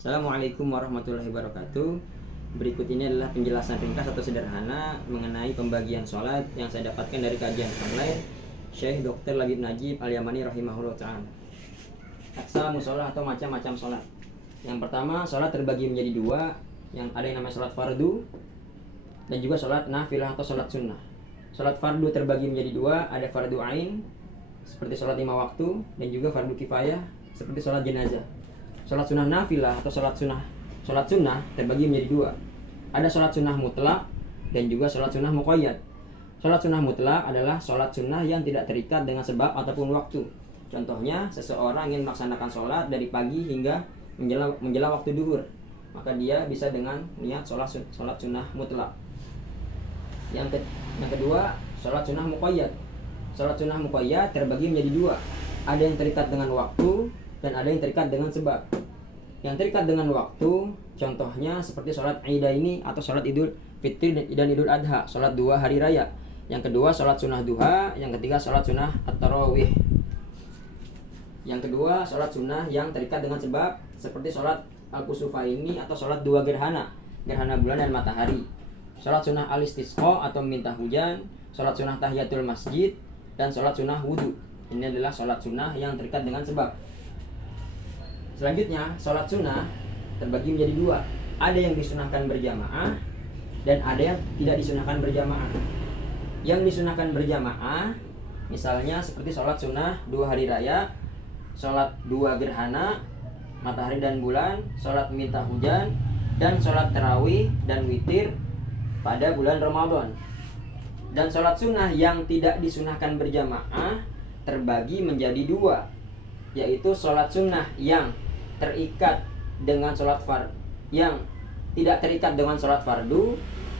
Assalamualaikum warahmatullahi wabarakatuh. Berikut ini adalah penjelasan ringkas atau sederhana mengenai pembagian sholat yang saya dapatkan dari kajian online Syekh Dr. Labib Najib Al-Yamani rahimahullah ta'ala. Aqsamus sholat atau macam-macam sholat. Yang pertama, sholat terbagi menjadi dua, yang ada yang namanya sholat fardu dan juga sholat nafilah atau sholat sunnah. Sholat fardu terbagi menjadi dua, ada fardu ain seperti sholat 5 waktu dan juga fardu kifayah seperti sholat jenazah. Sholat sunnah nafilah atau sholat sunnah terbagi menjadi dua. Ada sholat sunnah mutlak dan juga sholat sunnah muqayyad. Sholat sunnah mutlak adalah sholat sunnah yang tidak terikat dengan sebab ataupun waktu. Contohnya, seseorang ingin melaksanakan sholat dari pagi hingga menjelang waktu duhur, maka dia bisa dengan niat sholat sunnah mutlak. Yang kedua, sholat sunnah muqayyad. Sholat sunnah muqayyad terbagi menjadi dua. Ada yang terikat dengan waktu dan ada yang terikat dengan sebab. Yang terikat dengan waktu, contohnya seperti sholat Idaini atau sholat Idul Fitri dan Idul Adha, sholat 2 hari raya. Yang kedua, sholat sunnah duha. Yang ketiga, sholat sunnah at-tarawih. Yang kedua, sholat sunnah yang terikat dengan sebab, seperti sholat al-kusufaini atau sholat 2 gerhana bulan dan matahari. Sholat sunnah al-istisqa atau meminta hujan, sholat sunnah tahiyatul masjid, dan sholat sunnah wudhu. Ini adalah sholat sunnah yang terikat dengan sebab. Selanjutnya, sholat sunnah terbagi menjadi dua. Ada yang disunahkan berjamaah dan ada yang tidak disunahkan berjamaah. Yang disunahkan berjamaah misalnya seperti sholat sunnah 2 hari raya, sholat 2 gerhana, matahari dan bulan, sholat minta hujan, dan sholat tarawih dan witir pada bulan Ramadan. Dan sholat sunnah yang tidak disunahkan berjamaah terbagi menjadi dua, yaitu sholat sunnah yang terikat dengan sholat yang tidak terikat dengan sholat fardu,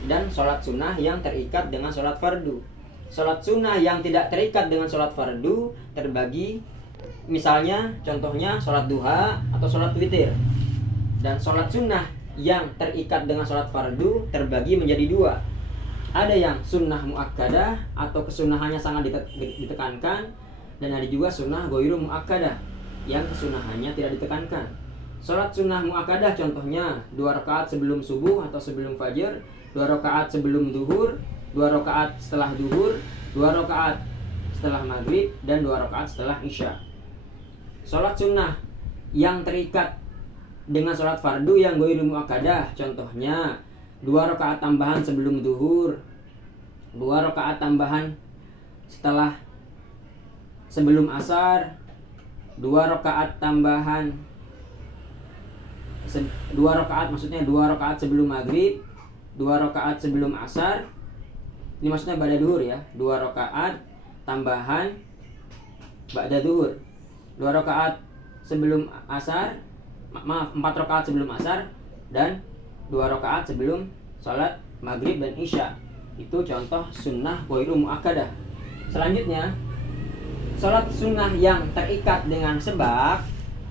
dan sholat sunnah yang terikat dengan sholat fardu. Sholat sunnah yang tidak terikat dengan sholat fardu terbagi, misalnya contohnya sholat duha atau sholat witir. Dan sholat sunnah yang terikat dengan sholat fardu terbagi menjadi dua. Ada yang sunnah muakkadah atau kesunahannya sangat ditekankan, dan ada juga sunnah ghairu muakkadah yang kesunahannya tidak ditekankan. Sholat sunnah muakkadah contohnya 2 rakaat sebelum subuh atau sebelum fajar, 2 rakaat sebelum duhur, 2 rakaat setelah duhur, 2 rakaat setelah maghrib, dan 2 rakaat setelah isya. Sholat sunnah yang terikat dengan sholat fardu yang ghairu muakkadah contohnya 2 rakaat tambahan sebelum duhur, 2 rakaat tambahan sebelum asar, 2 rakaat tambahan 2 rakaat sebelum maghrib, 2 rakaat sebelum asar. Ini maksudnya ba'da duhur ya. 2 rakaat tambahan ba'da duhur, 2 rakaat sebelum asar, 4 rakaat sebelum asar, dan 2 rakaat sebelum salat maghrib dan isya. Itu contoh sunnah ghairu muakkadah. Selanjutnya, sholat sunnah yang terikat dengan sebab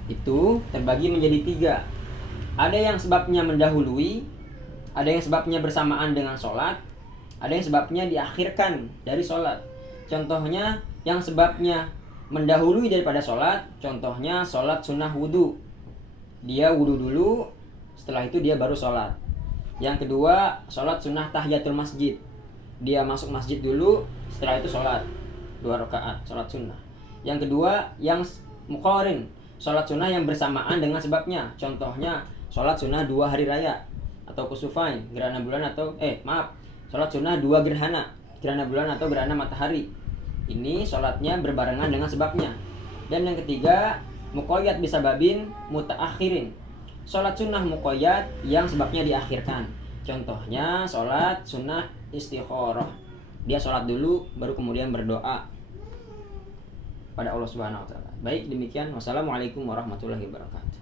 itu terbagi menjadi 3. Ada yang sebabnya mendahului, ada yang sebabnya bersamaan dengan sholat, ada yang sebabnya diakhirkan dari sholat. Contohnya, yang sebabnya mendahului daripada sholat, contohnya sholat sunnah wudhu. Dia wudhu dulu, setelah itu dia baru sholat. Yang kedua, sholat sunnah tahiyatul masjid. Dia masuk masjid dulu, setelah itu sholat 2 rakaat, sholat sunnah. Yang kedua, yang muqarin, sholat sunnah yang bersamaan dengan sebabnya. Contohnya, sholat sunnah 2 hari raya atau kusufain, gerhana bulan atau sholat sunnah 2 gerhana bulan atau gerhana matahari. Ini sholatnya berbarengan dengan sebabnya. Dan yang ketiga, muqayyad bisababin mutaakhirin, sholat sunnah muqayyad yang sebabnya diakhirkan. Contohnya, sholat sunnah istikharah. Dia sholat dulu baru kemudian berdoa pada Allah Subhanahu wa taala. Baik, demikian. Wassalamualaikum warahmatullahi wabarakatuh.